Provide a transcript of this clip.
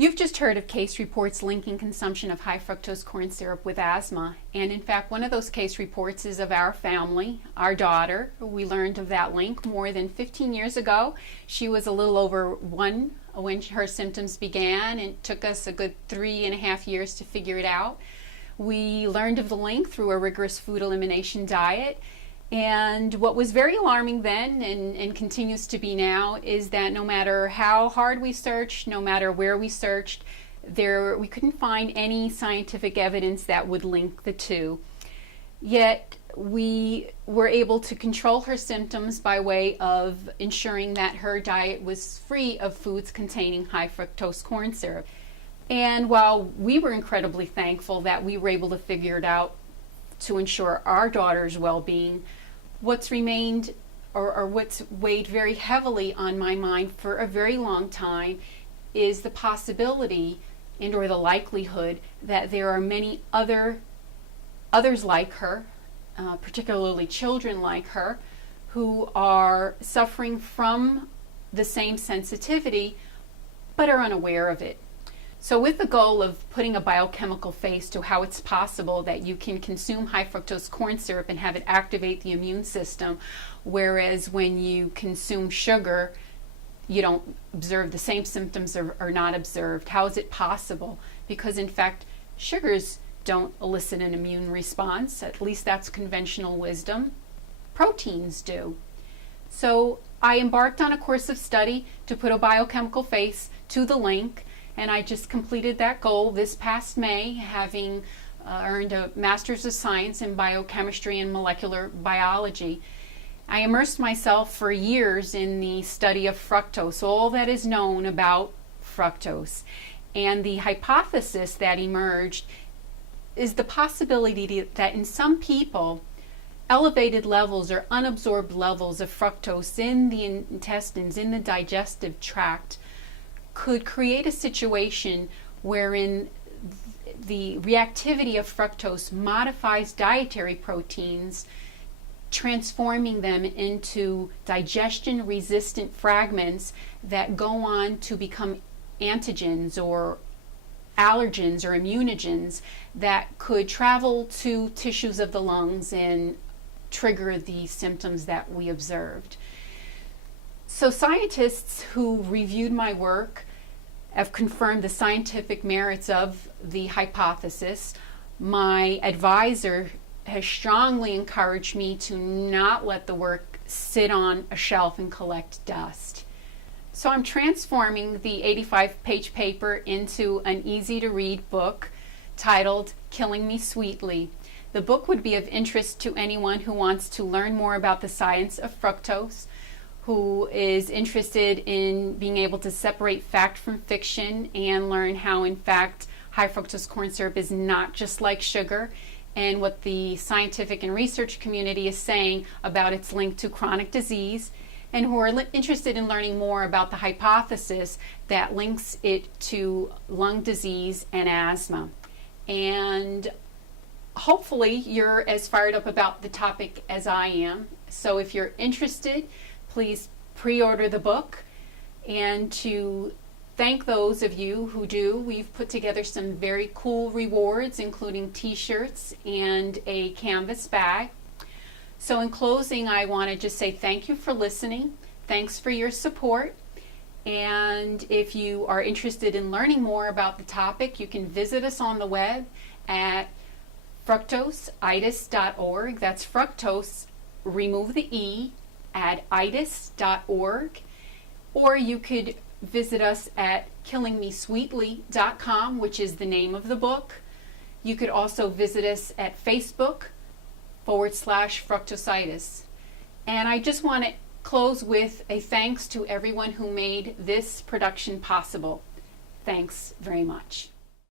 You've just heard of case reports linking consumption of high fructose corn syrup with asthma, and in fact one of those case reports is of our family, our daughter. We learned of that link more than 15 years ago. She was a little over 1 when her symptoms began, and it took us a good 3.5 years to figure it out. We learned of the link through a rigorous food elimination diet. And what was very alarming then and continues to be now is that no matter how hard we searched, no matter where we searched, we couldn't find any scientific evidence that would link the two. Yet we were able to control her symptoms by way of ensuring that her diet was free of foods containing high fructose corn syrup. And while we were incredibly thankful that we were able to figure it out to ensure our daughter's well-being, what's remained or what's weighed very heavily on my mind for a very long time is the possibility and or the likelihood that there are many others like her, particularly children like her, who are suffering from the same sensitivity but are unaware of it. So with the goal of putting a biochemical face to how it's possible that you can consume high fructose corn syrup and have it activate the immune system, whereas when you consume sugar, you don't observe the same symptoms or are not observed. How is it possible? Because in fact, sugars don't elicit an immune response. At least that's conventional wisdom. Proteins do. So I embarked on a course of study to put a biochemical face to the link. And I just completed that goal this past May, having earned a Master's of Science in Biochemistry and Molecular Biology. I immersed myself for years in the study of fructose, all that is known about fructose. And the hypothesis that emerged is the possibility that in some people, elevated levels or unabsorbed levels of fructose in the intestines, in the digestive tract, could create a situation wherein the reactivity of fructose modifies dietary proteins, transforming them into digestion-resistant fragments that go on to become antigens or allergens or immunogens that could travel to tissues of the lungs and trigger the symptoms that we observed. So scientists who reviewed my work have confirmed the scientific merits of the hypothesis. My advisor has strongly encouraged me to not let the work sit on a shelf and collect dust. So I'm transforming the 85-page paper into an easy-to-read book titled Killing Me Sweetly. The book would be of interest to anyone who wants to learn more about the science of fructose, who is interested in being able to separate fact from fiction and learn how, in fact, high fructose corn syrup is not just like sugar, and what the scientific and research community is saying about its link to chronic disease, and who are interested in learning more about the hypothesis that links it to lung disease and asthma. And hopefully you're as fired up about the topic as I am. So if you're interested, please pre-order the book. And to thank those of you who do, we've put together some very cool rewards, including t-shirts and a canvas bag. So in closing, I want to just say thank you for listening. Thanks for your support. And if you are interested in learning more about the topic, you can visit us on the web at fructoseitis.org. That's fructose, remove the E, add itis.org. Or you could visit us at killingmesweetly.com, which is the name of the book. You could also visit us at Facebook.com/fructoseitis. And I just want to close with a thanks to everyone who made this production possible. Thanks very much.